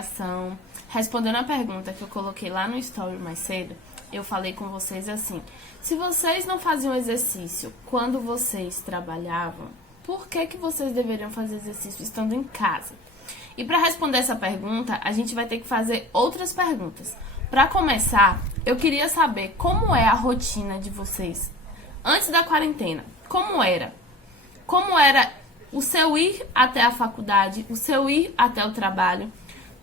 respiração. Respondendo a pergunta que eu coloquei lá no story mais cedo, eu falei com vocês assim: se vocês não faziam exercício quando vocês trabalhavam, por que vocês deveriam fazer exercício estando em casa? E para responder essa pergunta, a gente vai ter que fazer outras perguntas. Para começar, eu queria saber como é a rotina de vocês antes da quarentena. Como era? Como era o seu ir até a faculdade, o seu ir até o trabalho?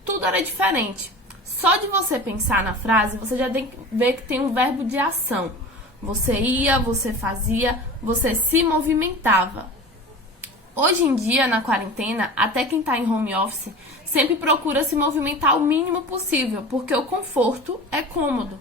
Tudo era diferente. Só de você pensar na frase, você já tem que ver que tem um verbo de ação. Você ia, você fazia, você se movimentava. Hoje em dia, na quarentena, até quem está em home office sempre procura se movimentar o mínimo possível, porque o conforto é cômodo.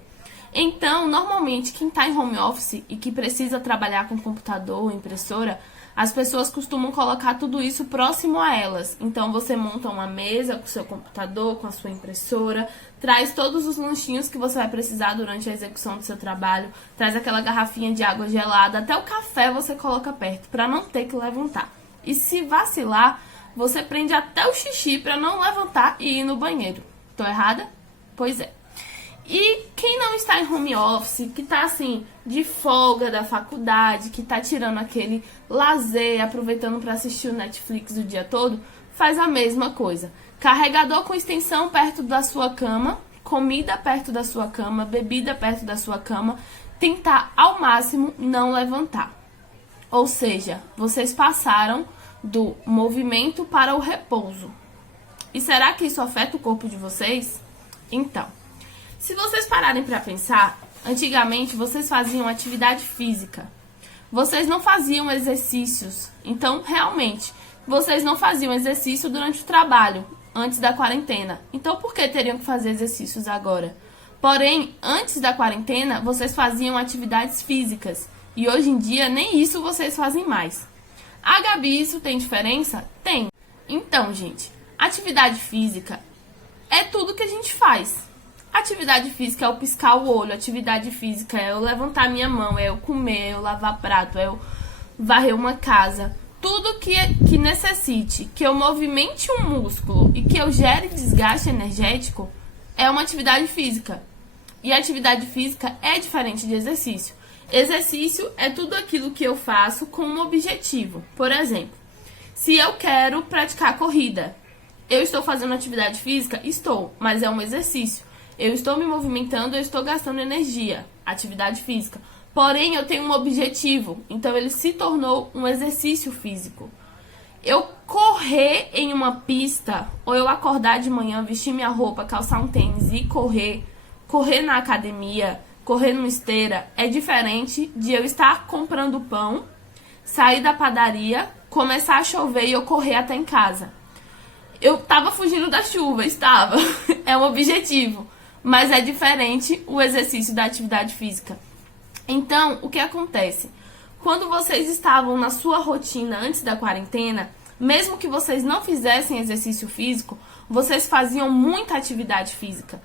Então, normalmente, quem está em home office e que precisa trabalhar com computador ou impressora, as pessoas costumam colocar tudo isso próximo a elas. Então, você monta uma mesa com o seu computador, com a sua impressora, traz todos os lanchinhos que você vai precisar durante a execução do seu trabalho, traz aquela garrafinha de água gelada, até o café você coloca perto, para não ter que levantar. E se vacilar, você prende até o xixi para não levantar e ir no banheiro. Tô errada? Pois é. E quem não está em home office, que tá assim, de folga da faculdade, que tá tirando aquele lazer, aproveitando para assistir o Netflix o dia todo, faz a mesma coisa. Carregador com extensão perto da sua cama, comida perto da sua cama, bebida perto da sua cama, tentar ao máximo não levantar. Ou seja, vocês passaram do movimento para o repouso. E será que isso afeta o corpo de vocês? Então, se vocês pararem para pensar, antigamente vocês faziam atividade física. Vocês não faziam exercícios. Então, realmente, vocês não faziam exercício durante o trabalho, antes da quarentena. Então, por que teriam que fazer exercícios agora? Porém, antes da quarentena, vocês faziam atividades físicas. E hoje em dia, nem isso vocês fazem mais. Ah, Gabi, isso tem diferença? Tem. Então, gente, atividade física é tudo que a gente faz. Atividade física é eu piscar o olho, atividade física é eu levantar minha mão, é eu comer, é eu lavar prato, é eu varrer uma casa. Tudo que necessite que eu movimente um músculo e que eu gere desgaste energético é uma atividade física. E a atividade física é diferente de exercício. Exercício é tudo aquilo que eu faço com um objetivo. Por exemplo, se eu quero praticar corrida, eu estou fazendo atividade física? Estou, mas é um exercício. Eu estou me movimentando, eu estou gastando energia, atividade física. Porém, eu tenho um objetivo, então ele se tornou um exercício físico. Eu correr em uma pista, ou eu acordar de manhã, vestir minha roupa, calçar um tênis e correr na academia, correr numa esteira, é diferente de eu estar comprando pão, sair da padaria, começar a chover e eu correr até em casa. Eu estava fugindo da chuva, estava. É um objetivo. Mas é diferente o exercício da atividade física. Então, o que acontece? Quando vocês estavam na sua rotina antes da quarentena, mesmo que vocês não fizessem exercício físico, vocês faziam muita atividade física.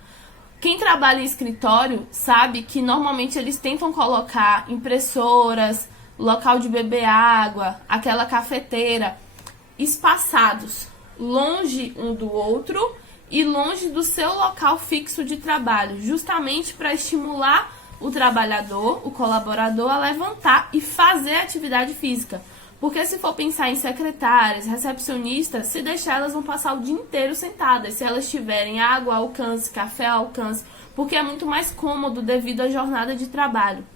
Quem trabalha em escritório sabe que normalmente eles tentam colocar impressoras, local de beber água, aquela cafeteira, espaçados, longe um do outro e longe do seu local fixo de trabalho, justamente para estimular o trabalhador, o colaborador, a levantar e fazer atividade física. Porque se for pensar em secretárias, recepcionistas, se deixar, elas vão passar o dia inteiro sentadas, se elas tiverem água ao alcance, café ao alcance, porque é muito mais cômodo devido à jornada de trabalho.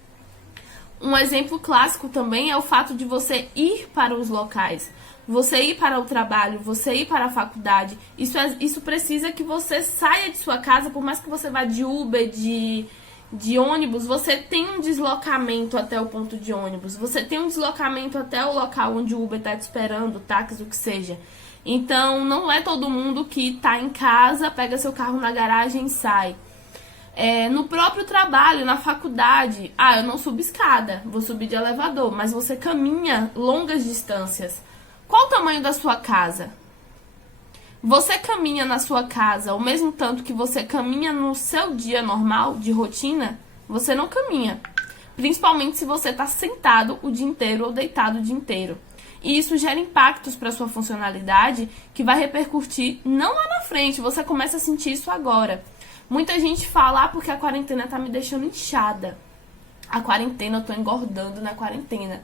Um exemplo clássico também é o fato de você ir para os locais. Você ir para o trabalho, você ir para a faculdade, isso precisa que você saia de sua casa, por mais que você vá de Uber, de ônibus, você tem um deslocamento até o ponto de ônibus, você tem um deslocamento até o local onde o Uber está te esperando, táxi, o que seja. Então, não é todo mundo que está em casa, pega seu carro na garagem e sai. No próprio trabalho, na faculdade, eu não subo escada, vou subir de elevador, mas você caminha longas distâncias. Qual o tamanho da sua casa? Você caminha na sua casa o mesmo tanto que você caminha no seu dia normal, de rotina? Você não caminha. Principalmente se você está sentado o dia inteiro ou deitado o dia inteiro. E isso gera impactos para sua funcionalidade que vai repercutir não lá na frente, você começa a sentir isso agora. Muita gente fala, porque a quarentena tá me deixando inchada. A quarentena, eu tô engordando na quarentena.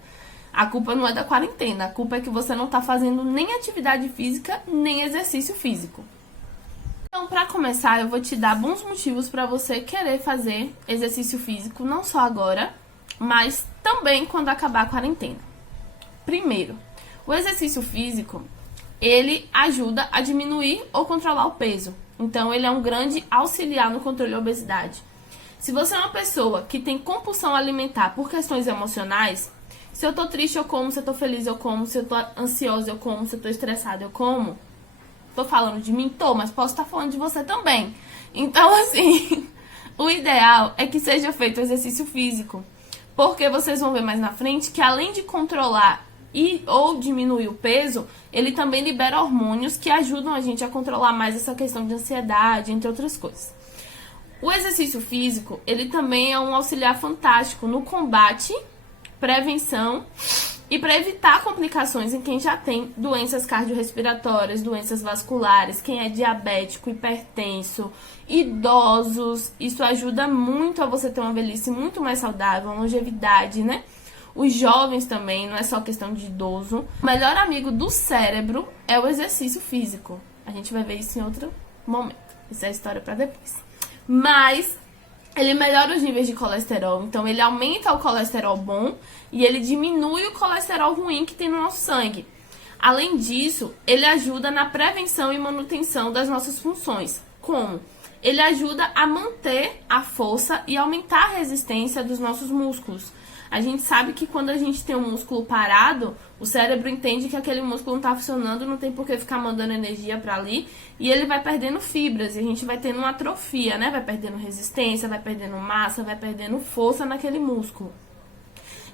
A culpa não é da quarentena, a culpa é que você não tá fazendo nem atividade física, nem exercício físico. Então, para começar, eu vou te dar bons motivos para você querer fazer exercício físico, não só agora, mas também quando acabar a quarentena. Primeiro, o exercício físico, ele ajuda a diminuir ou controlar o peso. Então, ele é um grande auxiliar no controle da obesidade. Se você é uma pessoa que tem compulsão alimentar por questões emocionais, se eu tô triste eu como, se eu tô feliz eu como, se eu tô ansiosa eu como, se eu tô estressada eu como. Tô falando de mim? Tô, mas posso estar falando de você também. Então, assim, o ideal é que seja feito exercício físico. Porque vocês vão ver mais na frente que além de controlar ou diminuir o peso, ele também libera hormônios que ajudam a gente a controlar mais essa questão de ansiedade, entre outras coisas. O exercício físico, ele também é um auxiliar fantástico no combate, prevenção e para evitar complicações em quem já tem doenças cardiorrespiratórias, doenças vasculares, quem é diabético, hipertenso, idosos. Isso ajuda muito a você ter uma velhice muito mais saudável, uma longevidade, né? Os jovens também, não é só questão de idoso. O melhor amigo do cérebro é o exercício físico. A gente vai ver isso em outro momento. Isso é história para depois. Mas ele melhora os níveis de colesterol, então ele aumenta o colesterol bom e ele diminui o colesterol ruim que tem no nosso sangue. Além disso, ele ajuda na prevenção e manutenção das nossas funções. Como? Ele ajuda a manter a força e aumentar a resistência dos nossos músculos. A gente sabe que quando a gente tem um músculo parado, o cérebro entende que aquele músculo não está funcionando, não tem por que ficar mandando energia para ali, e ele vai perdendo fibras, e a gente vai tendo uma atrofia, né? Vai perdendo resistência, vai perdendo massa, vai perdendo força naquele músculo.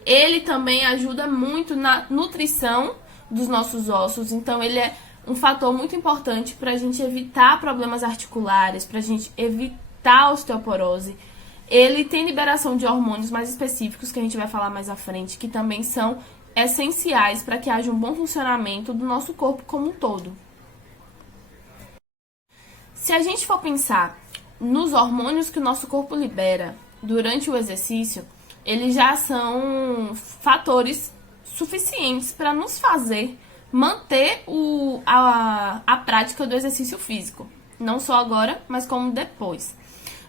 Ele também ajuda muito na nutrição dos nossos ossos, então ele é um fator muito importante para a gente evitar problemas articulares, para a gente evitar a osteoporose. Ele tem liberação de hormônios mais específicos, que a gente vai falar mais à frente, que também são essenciais para que haja um bom funcionamento do nosso corpo como um todo. Se a gente for pensar nos hormônios que o nosso corpo libera durante o exercício, eles já são fatores suficientes para nos fazer manter a prática do exercício físico. Não só agora, mas como depois.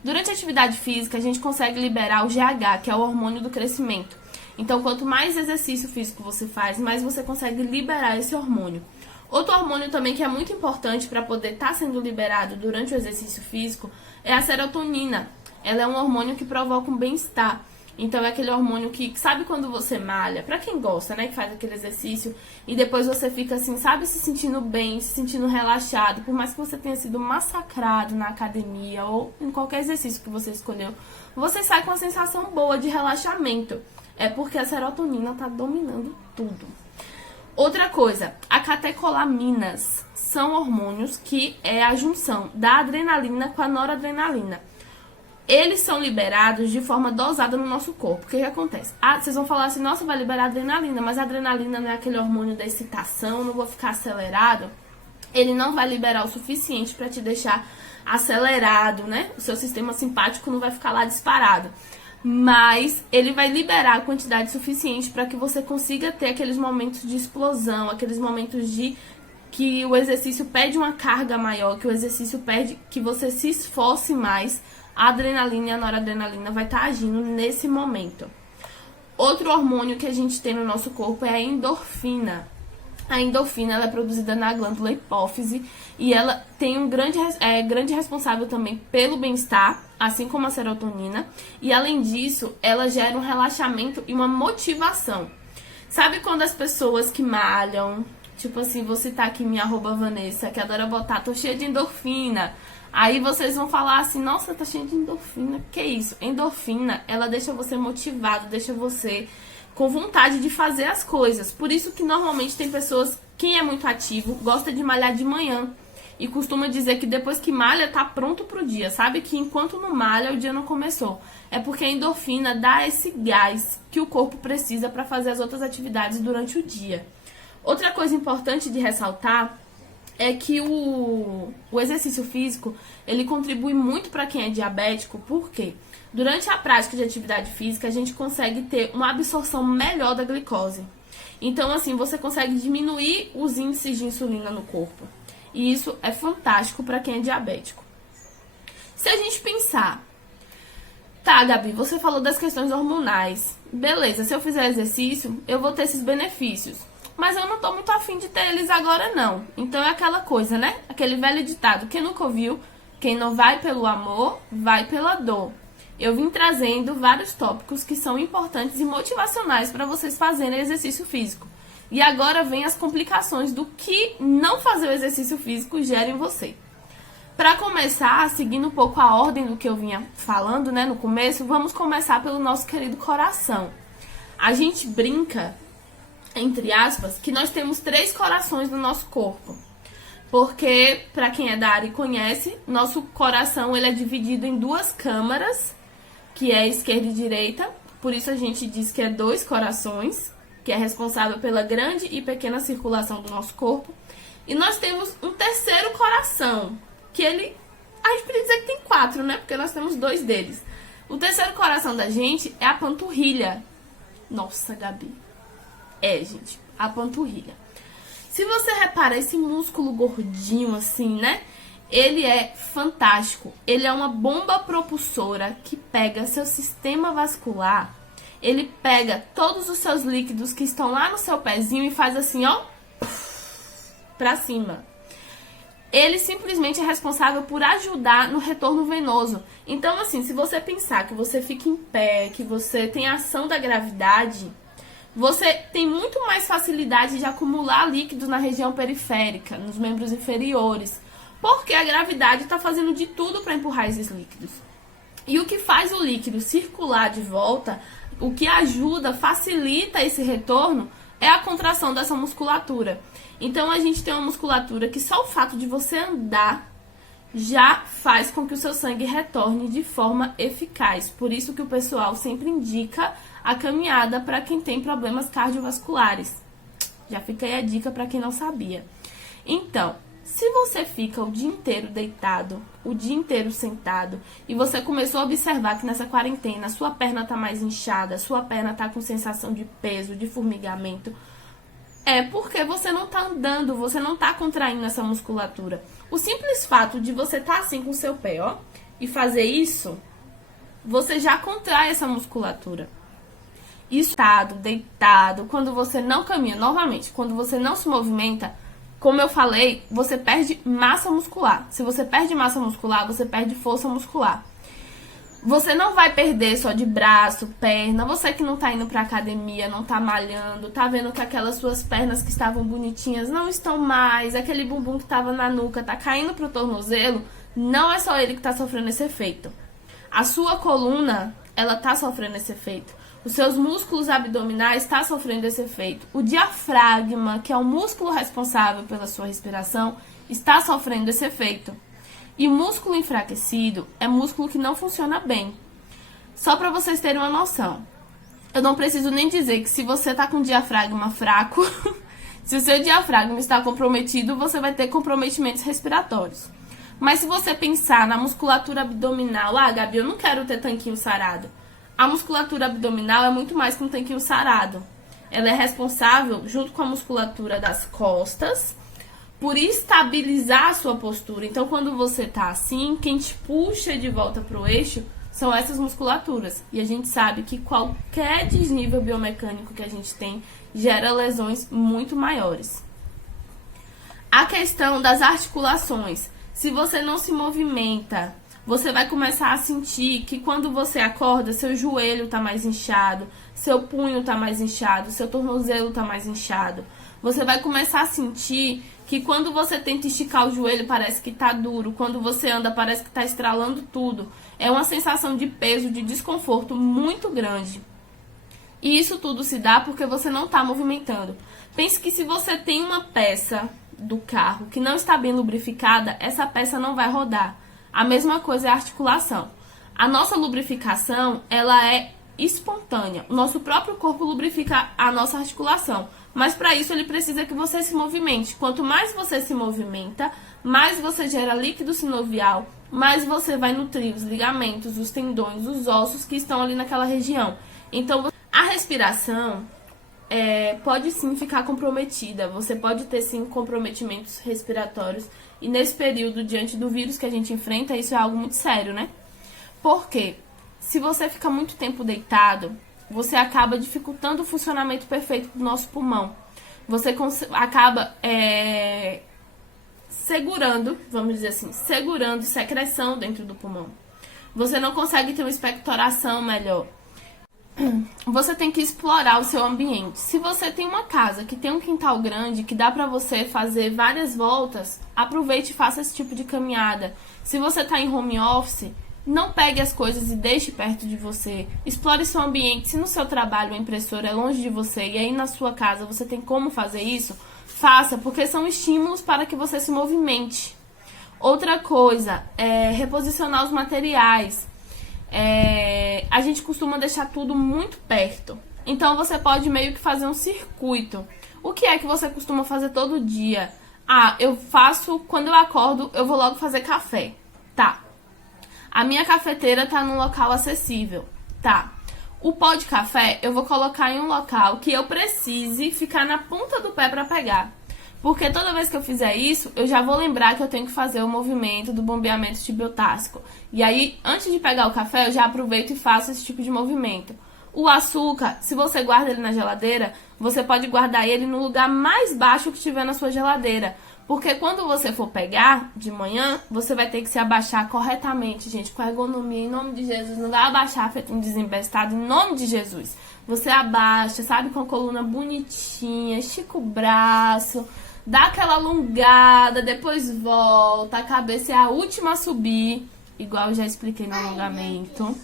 Durante a atividade física, a gente consegue liberar o GH, que é o hormônio do crescimento. Então, quanto mais exercício físico você faz, mais você consegue liberar esse hormônio. Outro hormônio também que é muito importante para poder estar sendo liberado durante o exercício físico é a serotonina. Ela é um hormônio que provoca um bem-estar. Então, é aquele hormônio que, sabe quando você malha? Pra quem gosta, né, que faz aquele exercício e depois você fica assim, sabe, se sentindo bem, se sentindo relaxado. Por mais que você tenha sido massacrado na academia ou em qualquer exercício que você escolheu, você sai com uma sensação boa de relaxamento. É porque a serotonina tá dominando tudo. Outra coisa, a catecolaminas são hormônios que é a junção da adrenalina com a noradrenalina. Eles são liberados de forma dosada no nosso corpo. O que acontece? Vocês vão falar assim, nossa, vai liberar adrenalina, mas a adrenalina não é aquele hormônio da excitação, não vou ficar acelerado. Ele não vai liberar o suficiente para te deixar acelerado, né? O seu sistema simpático não vai ficar lá disparado. Mas ele vai liberar a quantidade suficiente para que você consiga ter aqueles momentos de explosão, aqueles momentos de que o exercício pede uma carga maior, que o exercício pede que você se esforce mais. A adrenalina e a noradrenalina vai estar agindo nesse momento. Outro hormônio que a gente tem no nosso corpo é a endorfina. A endorfina ela é produzida na glândula hipófise e ela tem um grande responsável também pelo bem-estar, assim como a serotonina. E além disso, ela gera um relaxamento e uma motivação. Sabe quando as pessoas que malham, tipo assim, vou citar aqui minha @Vanessa, que adora botar, tô cheia de endorfina. Aí vocês vão falar assim, nossa, tá cheio de endorfina. Que isso? Endorfina, ela deixa você motivado, deixa você com vontade de fazer as coisas. Por isso que normalmente tem pessoas, quem é muito ativo, gosta de malhar de manhã. E costuma dizer que depois que malha, tá pronto pro dia. Sabe que enquanto não malha, o dia não começou. É porque a endorfina dá esse gás que o corpo precisa para fazer as outras atividades durante o dia. Outra coisa importante de ressaltar é que o exercício físico, ele contribui muito para quem é diabético, porque durante a prática de atividade física, a gente consegue ter uma absorção melhor da glicose. Então, assim, você consegue diminuir os índices de insulina no corpo. E isso é fantástico para quem é diabético. Se a gente pensar, tá, Gabi, você falou das questões hormonais. Beleza, se eu fizer exercício, eu vou ter esses benefícios. Mas eu não tô muito afim de ter eles agora, não. Então é aquela coisa, né? Aquele velho ditado, quem nunca ouviu, quem não vai pelo amor, vai pela dor. Eu vim trazendo vários tópicos que são importantes e motivacionais para vocês fazerem exercício físico. E agora vem as complicações do que não fazer o exercício físico gera em você. Para começar, seguindo um pouco a ordem do que eu vinha falando, né, no começo, vamos começar pelo nosso querido coração. A gente brinca, entre aspas, que nós temos 3 corações no nosso corpo. Porque, para quem é da área e conhece, nosso coração ele é dividido em 2 câmaras, que é esquerda e direita. Por isso a gente diz que é 2 corações, que é responsável pela grande e pequena circulação do nosso corpo. E nós temos um terceiro coração, que ele... A gente podia dizer que tem 4, né? Porque nós temos 2 deles. O terceiro coração da gente é a panturrilha. Nossa, Gabi. Gente, a panturrilha. Se você repara esse músculo gordinho assim, né? Ele é fantástico. Ele é uma bomba propulsora que pega seu sistema vascular. Ele pega todos os seus líquidos que estão lá no seu pezinho e faz assim, ó, pra cima. Ele simplesmente é responsável por ajudar no retorno venoso. Então, assim, se você pensar que você fica em pé, que você tem a ação da gravidade, você tem muito mais facilidade de acumular líquidos na região periférica, nos membros inferiores, porque a gravidade está fazendo de tudo para empurrar esses líquidos. E o que faz o líquido circular de volta, o que ajuda, facilita esse retorno, é a contração dessa musculatura. Então, a gente tem uma musculatura que só o fato de você andar já faz com que o seu sangue retorne de forma eficaz. Por isso que o pessoal sempre indica a caminhada para quem tem problemas cardiovasculares. Já fica aí a dica para quem não sabia. Então, se você fica o dia inteiro deitado, o dia inteiro sentado, e você começou a observar que nessa quarentena a sua perna está mais inchada, a sua perna está com sensação de peso, de formigamento, é porque você não está andando, você não está contraindo essa musculatura. O simples fato de você estar assim com o seu pé, ó, e fazer isso, você já contrai essa musculatura. Isso, deitado, quando você não caminha, novamente, quando você não se movimenta, como eu falei, você perde massa muscular. Se você perde massa muscular, você perde força muscular. Você não vai perder só de braço, perna. Você que não tá indo pra academia, não tá malhando, tá vendo que aquelas suas pernas que estavam bonitinhas não estão mais, aquele bumbum que tava na nuca tá caindo pro tornozelo, não é só ele que tá sofrendo esse efeito. A sua coluna, ela tá sofrendo esse efeito. Os seus músculos abdominais estão sofrendo esse efeito. O diafragma, que é o músculo responsável pela sua respiração, está sofrendo esse efeito. E músculo enfraquecido é músculo que não funciona bem. Só para vocês terem uma noção. Eu não preciso nem dizer que se você está com o diafragma fraco, se o seu diafragma está comprometido, você vai ter comprometimentos respiratórios. Mas se você pensar na musculatura abdominal, Gabi, eu não quero ter tanquinho sarado. A musculatura abdominal é muito mais que um tanquinho sarado. Ela é responsável, junto com a musculatura das costas, por estabilizar a sua postura. Então, quando você tá assim, quem te puxa de volta pro eixo são essas musculaturas. E a gente sabe que qualquer desnível biomecânico que a gente tem gera lesões muito maiores. A questão das articulações. Se você não se movimenta, você vai começar a sentir que quando você acorda, seu joelho tá mais inchado, seu punho tá mais inchado, seu tornozelo tá mais inchado. Você vai começar a sentir que quando você tenta esticar o joelho parece que tá duro, quando você anda parece que tá estralando tudo. É uma sensação de peso, de desconforto muito grande. E isso tudo se dá porque você não tá movimentando. Pense que se você tem uma peça do carro que não está bem lubrificada, essa peça não vai rodar. A mesma coisa é a articulação. A nossa lubrificação, ela é espontânea. O nosso próprio corpo lubrifica a nossa articulação. Mas para isso ele precisa que você se movimente. Quanto mais você se movimenta, mais você gera líquido sinovial, mais você vai nutrir os ligamentos, os tendões, os ossos que estão ali naquela região. Então, a respiração pode sim ficar comprometida. Você pode ter sim comprometimentos respiratórios. E nesse período, diante do vírus que a gente enfrenta, isso é algo muito sério, né? Por quê? Se você fica muito tempo deitado, você acaba dificultando o funcionamento perfeito do nosso pulmão. Você acaba segurando, vamos dizer assim, segurando secreção dentro do pulmão. Você não consegue ter uma expectoração melhor. Você tem que explorar o seu ambiente. Se você tem uma casa que tem um quintal grande, que dá pra você fazer várias voltas, aproveite e faça esse tipo de caminhada. Se você tá em home office, não pegue as coisas e deixe perto de você. Explore seu ambiente. Se no seu trabalho a impressora é longe de você e aí na sua casa você tem como fazer isso, faça, porque são estímulos para que você se movimente. Outra coisa é reposicionar os materiais. A gente costuma deixar tudo muito perto. Então você pode meio que fazer um circuito. O que é que você costuma fazer todo dia? Eu faço, quando eu acordo, eu vou logo fazer café. Tá. A minha cafeteira tá num local acessível. Tá. O pó de café eu vou colocar em um local que eu precise ficar na ponta do pé para pegar. Porque toda vez que eu fizer isso, eu já vou lembrar que eu tenho que fazer o movimento do bombeamento tibiotássico. E aí, antes de pegar o café, eu já aproveito e faço esse tipo de movimento. O açúcar, se você guarda ele na geladeira, você pode guardar ele no lugar mais baixo que tiver na sua geladeira. Porque quando você for pegar de manhã, você vai ter que se abaixar corretamente, gente, com ergonomia, em nome de Jesus. Não vai abaixar feito um desembestado, em nome de Jesus. Você abaixa, sabe, com a coluna bonitinha, estica o braço, dá aquela alongada, depois volta, a cabeça é a última a subir, igual eu já expliquei no alongamento.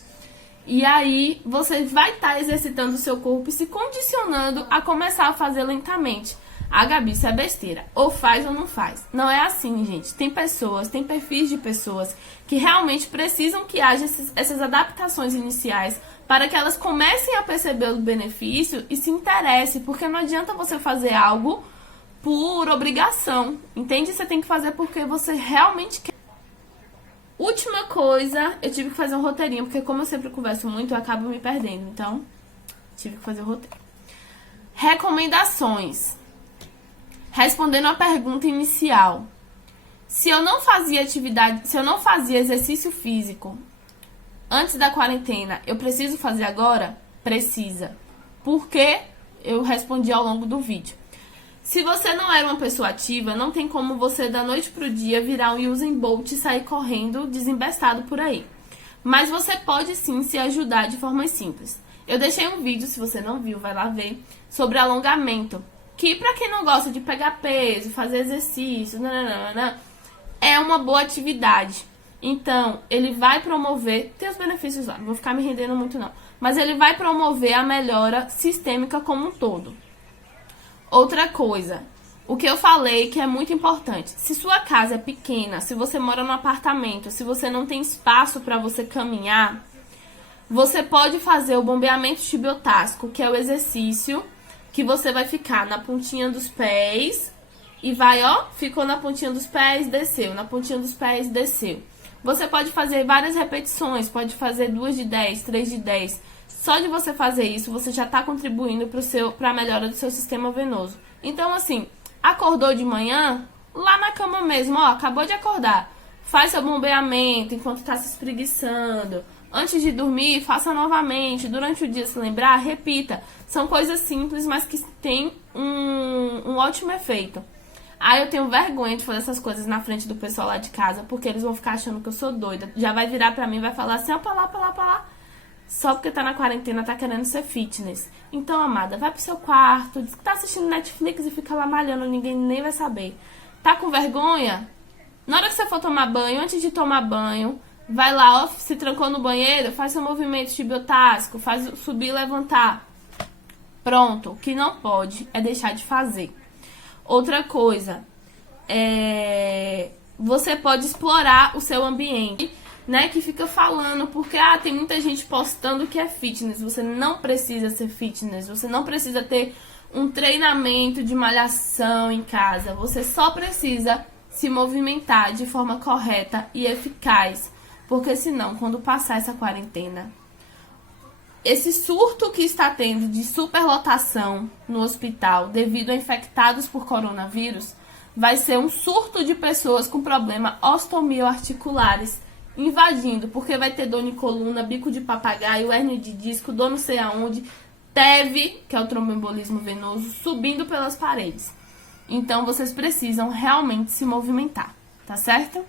E aí você vai estar exercitando o seu corpo e se condicionando a começar a fazer lentamente. Gabi, isso é besteira. Ou faz ou não faz. Não é assim, gente. Tem pessoas, tem perfis de pessoas que realmente precisam que haja essas adaptações iniciais para que elas comecem a perceber o benefício e se interessem. Porque não adianta você fazer algo por obrigação. Entende? Você tem que fazer porque você realmente quer. Última coisa, eu tive que fazer um roteirinho, porque como eu sempre converso muito, eu acabo me perdendo. Então, tive que fazer o roteiro. Recomendações. Respondendo a pergunta inicial. Se eu não fazia exercício físico antes da quarentena, eu preciso fazer agora? Precisa. Porque eu respondi ao longo do vídeo. Se você não era uma pessoa ativa, não tem como você da noite pro dia virar um Usain Bolt e sair correndo desembestado por aí. Mas você pode sim se ajudar de formas simples. Eu deixei um vídeo, se você não viu, vai lá ver, sobre alongamento. Que pra quem não gosta de pegar peso, fazer exercício, é uma boa atividade. Então, ele vai promover, tem os benefícios lá, não vou ficar me rendendo muito não, mas ele vai promover a melhora sistêmica como um todo. Outra coisa, o que eu falei que é muito importante, se sua casa é pequena, se você mora num apartamento, se você não tem espaço para você caminhar, você pode fazer o bombeamento tibiotássico, que é o exercício que você vai ficar na pontinha dos pés e vai, ficou na pontinha dos pés, desceu, na pontinha dos pés, desceu. Você pode fazer várias repetições, pode fazer 2 de 10, 3 de 10. Só de você fazer isso, você já está contribuindo para a melhora do seu sistema venoso. Então, assim, acordou de manhã, lá na cama mesmo, acabou de acordar. Faz seu bombeamento enquanto está se espreguiçando. Antes de dormir, faça novamente. Durante o dia, se lembrar, repita. São coisas simples, mas que têm um ótimo efeito. Eu tenho vergonha de fazer essas coisas na frente do pessoal lá de casa, porque eles vão ficar achando que eu sou doida. Já vai virar pra mim e vai falar assim, pra lá. Só porque tá na quarentena, tá querendo ser fitness. Então, amada, vai pro seu quarto, diz que tá assistindo Netflix e fica lá malhando, ninguém nem vai saber. Tá com vergonha? Na hora que você for tomar banho, antes de tomar banho, vai lá, se trancou no banheiro, faz seu movimento tibiotássico, faz subir e levantar. Pronto. O que não pode é deixar de fazer. Outra coisa, você pode explorar o seu ambiente. né, que fica falando, porque tem muita gente postando que é fitness. Você não precisa ser fitness, você não precisa ter um treinamento de malhação em casa. Você só precisa se movimentar de forma correta e eficaz, porque senão, quando passar essa quarentena, esse surto que está tendo de superlotação no hospital devido a infectados por coronavírus vai ser um surto de pessoas com problemas osteomioarticulares invadindo, porque vai ter dor em coluna, bico de papagaio, hérnia de disco, dor não sei aonde, TEV, que é o tromboembolismo venoso, subindo pelas paredes. Então vocês precisam realmente se movimentar, tá certo?